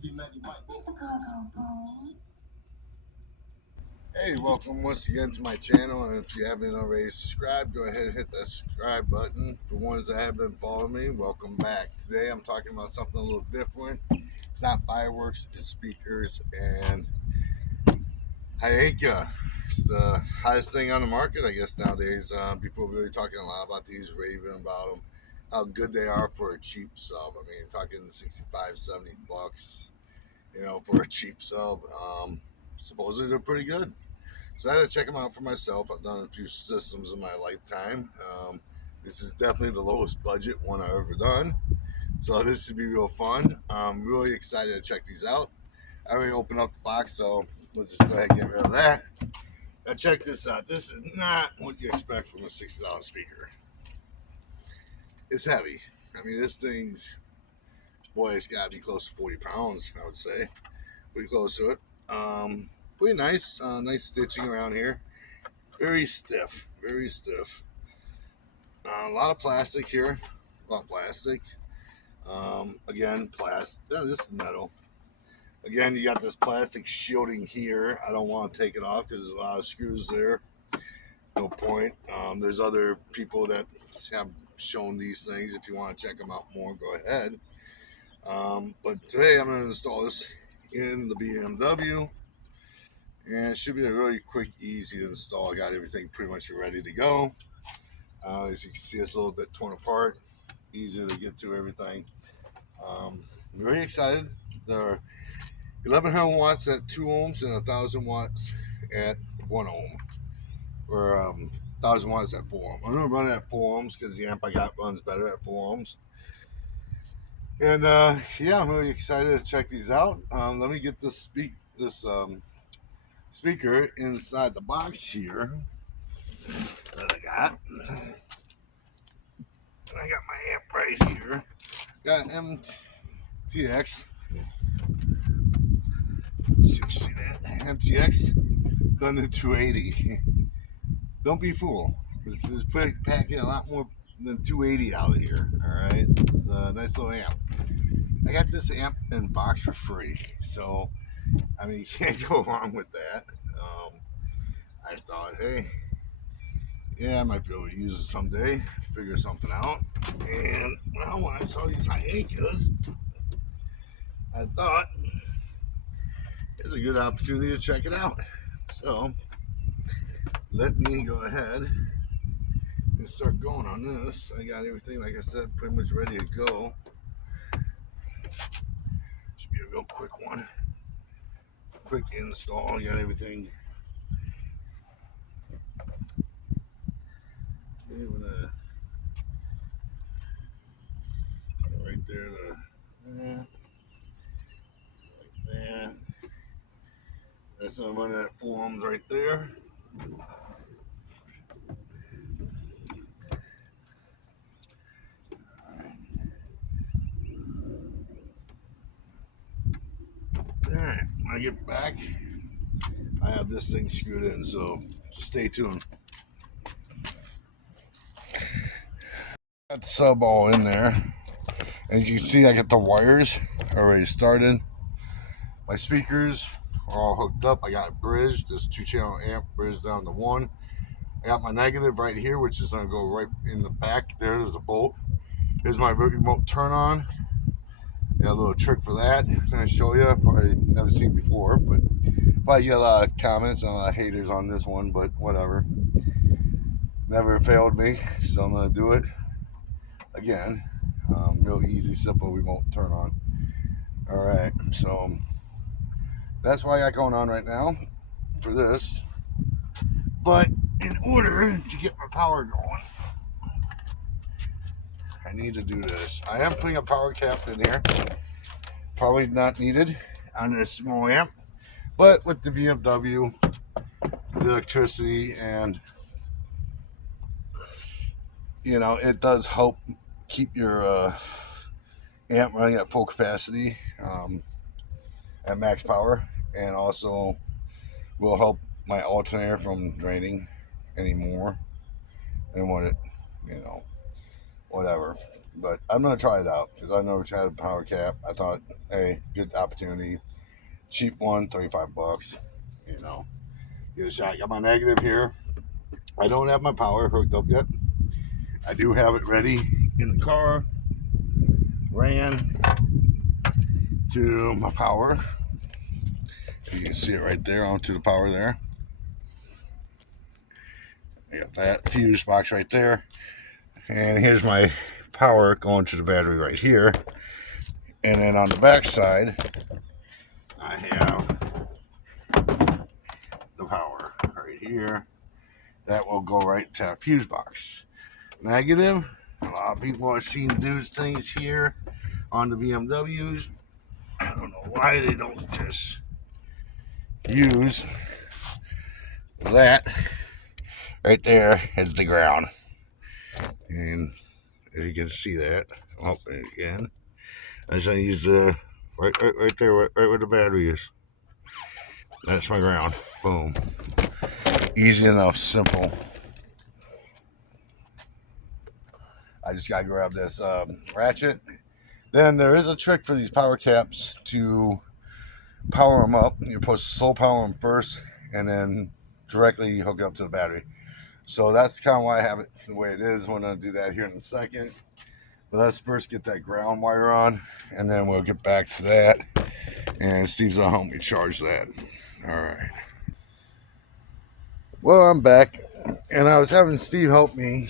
Hey, welcome once again to my channel, and if you haven't already subscribed, go ahead and hit that subscribe button. For ones that have been following me, welcome back. Today I'm talking about something a little different. It's not fireworks, it's speakers and hyanka. It's the hottest thing on the market, I guess, nowadays. People are really talking a lot about these, raving about them, how good they are for a cheap sub. I mean, talking 65, 70 bucks, for a cheap sub. Supposedly they're pretty good. So I had to check them out for myself. I've done a few systems in my lifetime. This is definitely the lowest budget one I've ever done. So this should be real fun. I'm really excited to check these out. I already opened up the box, so we'll just go ahead and get rid of that. Now check this out. This is not what you expect from a $60 speaker. It's heavy. I mean, this thing's, boy, it's got to be close to 40 pounds, I would say. Pretty close to it. Pretty nice. Nice stitching around here. Very stiff. Very stiff. A lot of plastic here. A lot of plastic. Again, plastic. Oh, this is metal. Again, you got this plastic shielding here. I don't want to take it off because there's a lot of screws there. No point. There's other people that have shown these things. If you want to check them out more, go ahead. But today I'm going to install this in the BMW. And it should be a really quick, easy install. I got everything pretty much ready to go. As you can see, it's a little bit torn apart. Easier to get to everything. I'm really excited. They're 1100 watts at 2 ohms and 1000 watts at 1 ohm. Or 1000 watts at 4 ohms. I'm going to run it at 4 ohms because the amp I got runs better at 4 ohms. And yeah, I'm really excited to check these out. Let me get this speaker inside the box here that I got. I got my amp right here. Got MTX. Let's see if you see that. MTX done to 280. Don't be fooled. This is packing a lot more than 280 out here. Alright. It's a nice little amp. I got this amp in box for free. So I mean, you can't go wrong with that. I thought, hey, yeah, I might be able to use it someday, figure something out. And, well, when I saw these hyankas, I thought it was a good opportunity to check it out. So, let me go ahead and start going on this. I got everything, like I said, pretty much ready to go. Should be a real quick one. Quick install, I got everything. Right there, like that. That's I'm running at 4 ohms right there. Alright, when I get back, I have this thing screwed in, so just stay tuned. Got the sub all in there. As you can see, I got the wires already started. My speakers are all hooked up. I got it bridged, this 2-channel amp bridged down to 1. I got my negative right here, which is going to go right in the back. There's a bolt. Here's my remote turn on. Got a little trick for that. I'm going to show you. Probably never seen before, but probably get a lot of comments and a lot of haters on this one, but whatever. Never failed me, so I'm going to do it again. Real easy, simple remote turn on. All right, so that's what I got going on right now for this. But in order to get my power going, I need to do this. I am putting a power cap in here. Probably not needed on this small amp, but with the BMW, the electricity, and it does help keep your amp running at full capacity at max power, and also will help my alternator from draining anymore than what it, whatever. But I'm gonna try it out because I never tried a power cap. I thought, hey, good opportunity, cheap one, $35. You know, get a shot. Got my negative here. I don't have my power hooked up yet. I do have it ready in the car. Ran to my power. You can see it right there onto the power there. I got that fuse box right there. And here's my power going to the battery right here. And then on the back side, I have the power right here. That will go right to that fuse box. Negative. A lot of people are seeing these things here on the BMWs. I don't know why they don't just use that right there as the ground. And as you can see that, I'll open it again. I just use the right there, right where the battery is. That's my ground. Boom. Easy enough, simple. I just gotta grab this ratchet. Then there is a trick for these power caps to power them up. You're supposed to slow power them first and then directly hook it up to the battery. So that's kind of why I have it the way it is. We're going to do that here in a second. But let's first get that ground wire on, and then we'll get back to that. And Steve's going to help me charge that. All right. Well, I'm back, and I was having Steve help me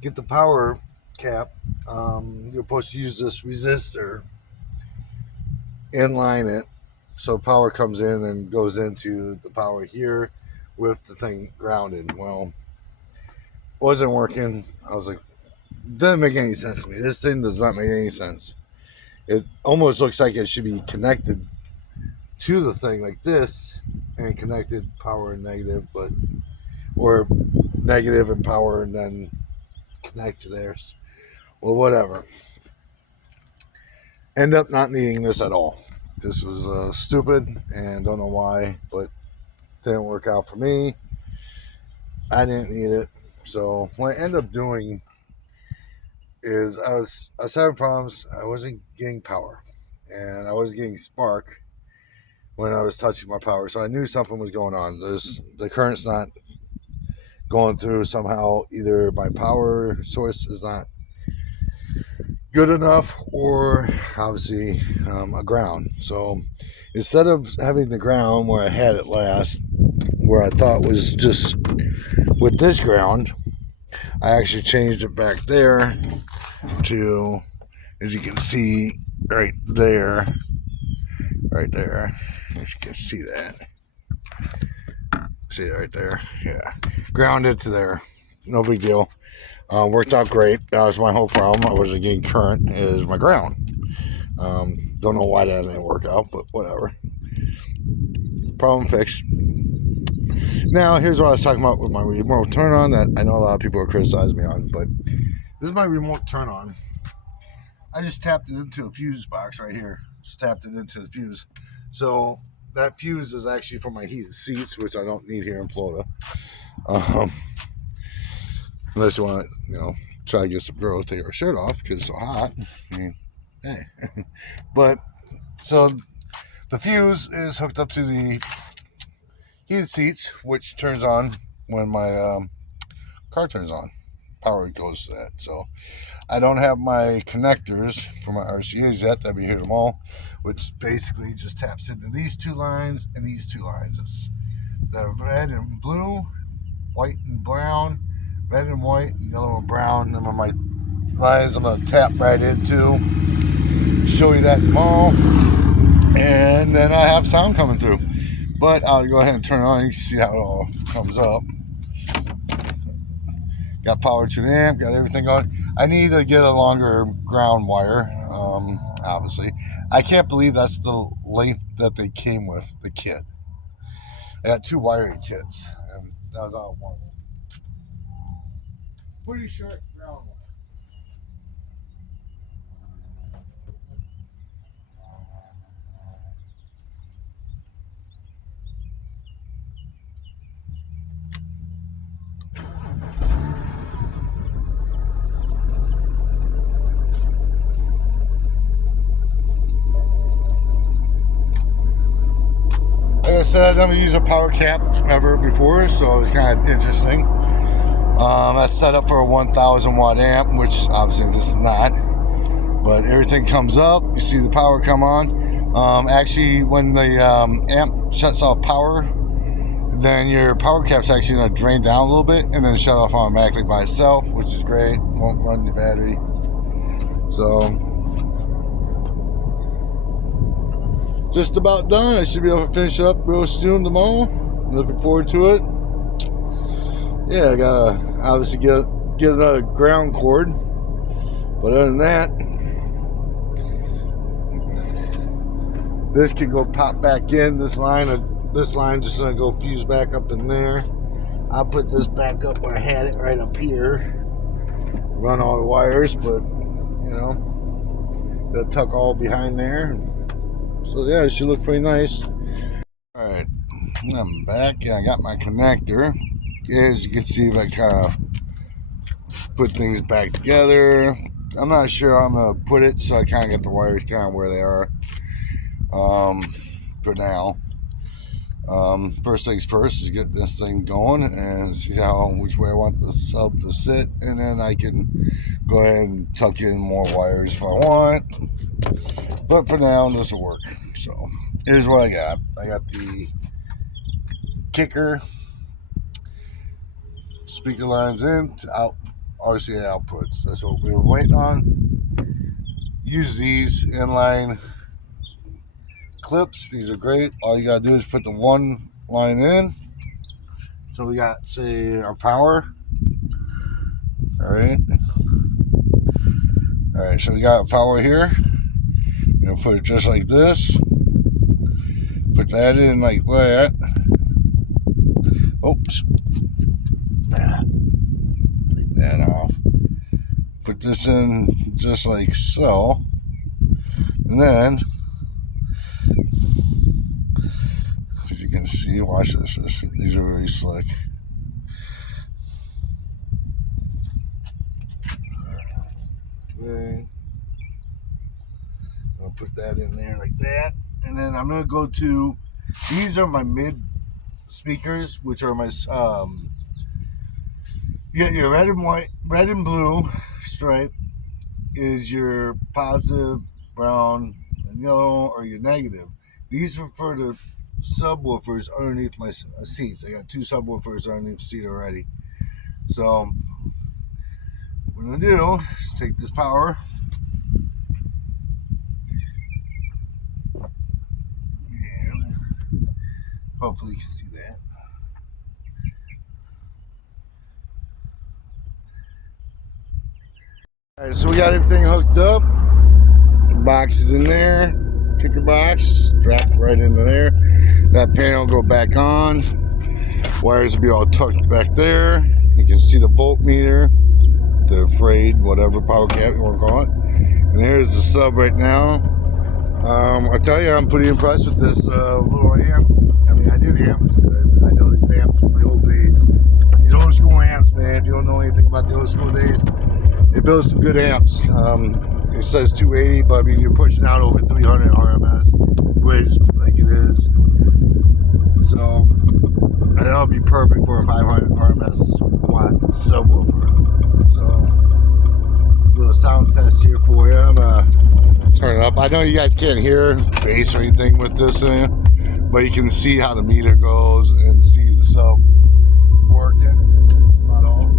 get the power cap. You're supposed to use this resistor, inline it, so power comes in and goes into the power here with the thing grounded. Well, wasn't working. I was like, doesn't make any sense to me. This thing does not make any sense. It almost looks like it should be connected to the thing like this and connected power and negative, but or negative and power and then connect to theirs. Well, whatever. End up not needing this at all. This was stupid and don't know why, but didn't work out for me. I didn't need it. So what I ended up doing is I was having problems. I wasn't getting power, and I was getting spark when I was touching my power. So I knew something was going on. The current's not going through somehow. Either my power source is not good enough, or obviously a ground. So instead of having the ground where I had it last, where I thought was just with this ground, I actually changed it back there to, as you can see right there, as you can see that, see it right there, yeah, grounded to there, no big deal. Worked out great. That was my whole problem. I wasn't getting current is my ground. Don't know why that didn't work out, but whatever. Problem fixed. Now, here's what I was talking about with my remote turn on that I know a lot of people are criticizing me on, but this is my remote turn on. I just tapped it into a fuse box right here. Just tapped it into the fuse. So that fuse is actually for my heated seats, which I don't need here in Florida. Unless you want to, try to get some girls to take her shirt off because it's so hot. I mean, hey. But, so the fuse is hooked up to the heated seats, which turns on when my car turns on. Power goes to that. So I don't have my connectors for my RCAs yet. That'll be here tomorrow, which basically just taps into these two lines and these two lines. It's the red and blue, white and brown, red and white, yellow and brown. And my lines I'm going to tap right into. Show you that tomorrow. And then I have sound coming through. But I'll go ahead and turn it on. You can see how it all comes up. Got power to the amp, got everything going. I need to get a longer ground wire, obviously. I can't believe that's the length that they came with, the kit. I got 2 wiring kits, and that was all one. Pretty short ground wire. said, I've never used a power cap ever before, so it's kind of interesting. That's set up for a 1,000 watt amp, which obviously this is not. But everything comes up, you see the power come on. Actually, when the amp shuts off power, then your power cap's actually going to drain down a little bit and then shut off automatically by itself, which is great. Won't run the battery. So, just about done. I should be able to finish up real soon tomorrow. Looking forward to it. Yeah, I gotta obviously get another ground cord. But other than that, this can go pop back in. This line just gonna go fuse back up in there. I'll put this back up where I had it, right up here. Run all the wires, but you know, they'll tuck all behind there. So yeah, it should look pretty nice. All right, I'm back. Yeah, I got my connector. As you can see, if I kind of put things back together, I'm not sure how I'm gonna put it, so I kind of get the wires kind of where they are. For now, first things first is get this thing going and see which way I want the sub to sit, and then I can go ahead and tuck in more wires if I want. But for now, this will work. So here's what I got. I got the kicker speaker lines in to out RCA outputs. That's what we were waiting on. Use these inline clips. These are great. All you gotta do is put the one line in. So we got, say, our power. Alright, so we got power here. We'll put it just like this. Put that in like that. Oops. Take that off. Put this in just like so. And then, as you can see, watch this. These are very slick. Okay. I'll put that in there like that. And then I'm going to go to, these are my mid speakers, which are my, you got your red and white, red and blue stripe is your positive, brown, and yellow, or your negative. These are for the subwoofers underneath my seats. I got 2 subwoofers underneath the seat already. So what I'm going to do is take this power, and hopefully you can see that. Alright, so we got everything hooked up. The box is in there. Kicker box, strap right into there. That panel will go back on. Wires will be all tucked back there. You can see the voltmeter, the frayed, whatever power cap you want to call it. And there's the sub right now. I'll tell you, I'm pretty impressed with this little amp. I mean, I did amps. I know these amps from the old days. These old school amps, man. If you don't know anything about the old school days, it builds some good amps. It says 280, but I mean, you're pushing out over 300 RMS, bridged like it is. So, I know it'll be perfect for a 500 RMS watt subwoofer. So, little sound test here for you. I'm gonna turn it up. I know you guys can't hear bass or anything with this thing, but you can see how the meter goes and see the sub working. That's about all.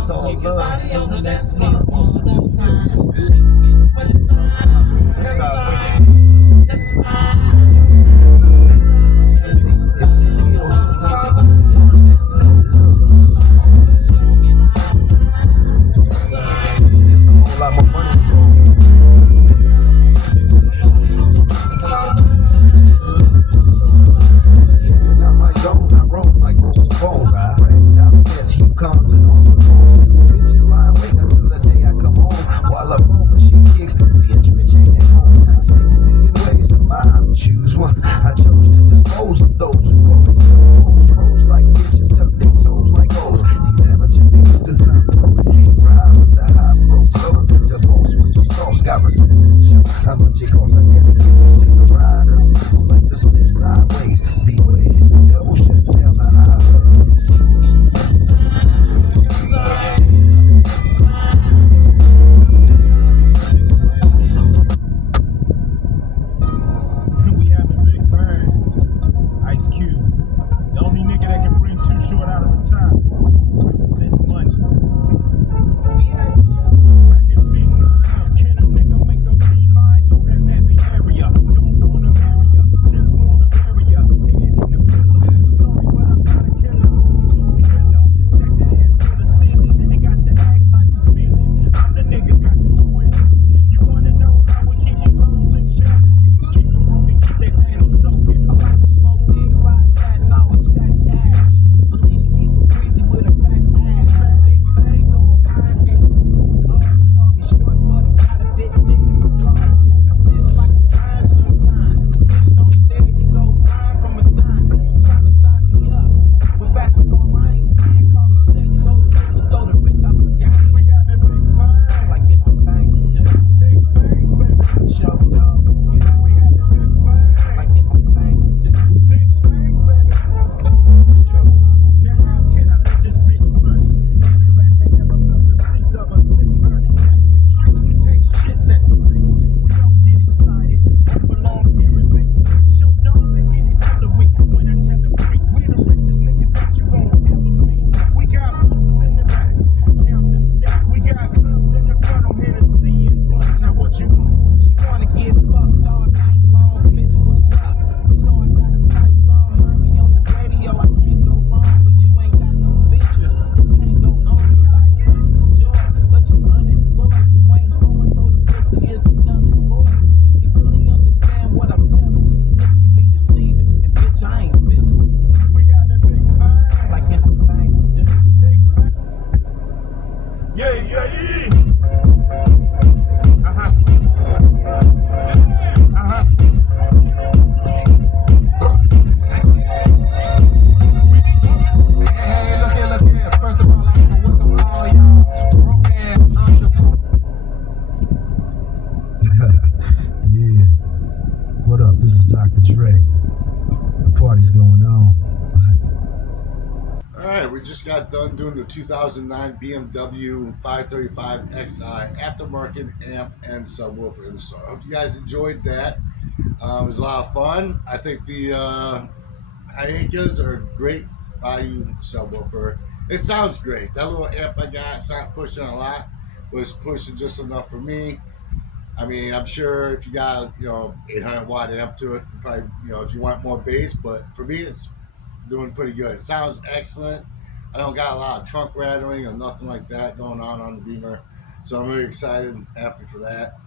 It's all love. The next month. Choose one. I chose to dispose of those who call themselves pros like bitches, tuck their toes like hoes. These amateur niggas to turn pro, can't ride with the high pro flow. The boss with the sauce got receipts to show how much it costs. Like every bitch take a ride, us who like to slip sideways. Beware, the devil shut down the highway. We just got done doing the 2009 BMW 535xi aftermarket amp and subwoofer install. I hope you guys enjoyed that. It was a lot of fun. I think the hyankas are a great value subwoofer. It sounds great. That little amp I got, it's not pushing a lot, was pushing just enough for me. I mean, I'm sure if you got 800 watt amp to it, probably if you want more bass, but for me, it's doing pretty good. It sounds excellent. I don't got a lot of trunk rattling or nothing like that going on the Beamer, so I'm really excited and happy for that.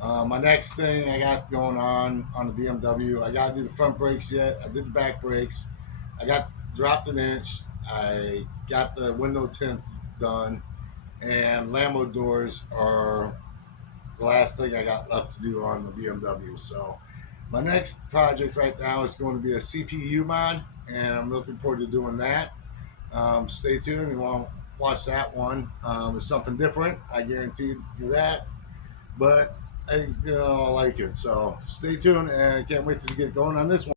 My next thing I got going on the BMW, I got to do the front brakes yet. I did the back brakes. I got dropped an inch. I got the window tint done, and Lambo doors are the last thing I got left to do on the BMW. So my next project right now is going to be a CPU mod, and I'm looking forward to doing that. Stay tuned. You want to watch that one. It's something different. I guarantee you that. But I like it. So stay tuned, and I can't wait to get going on this one.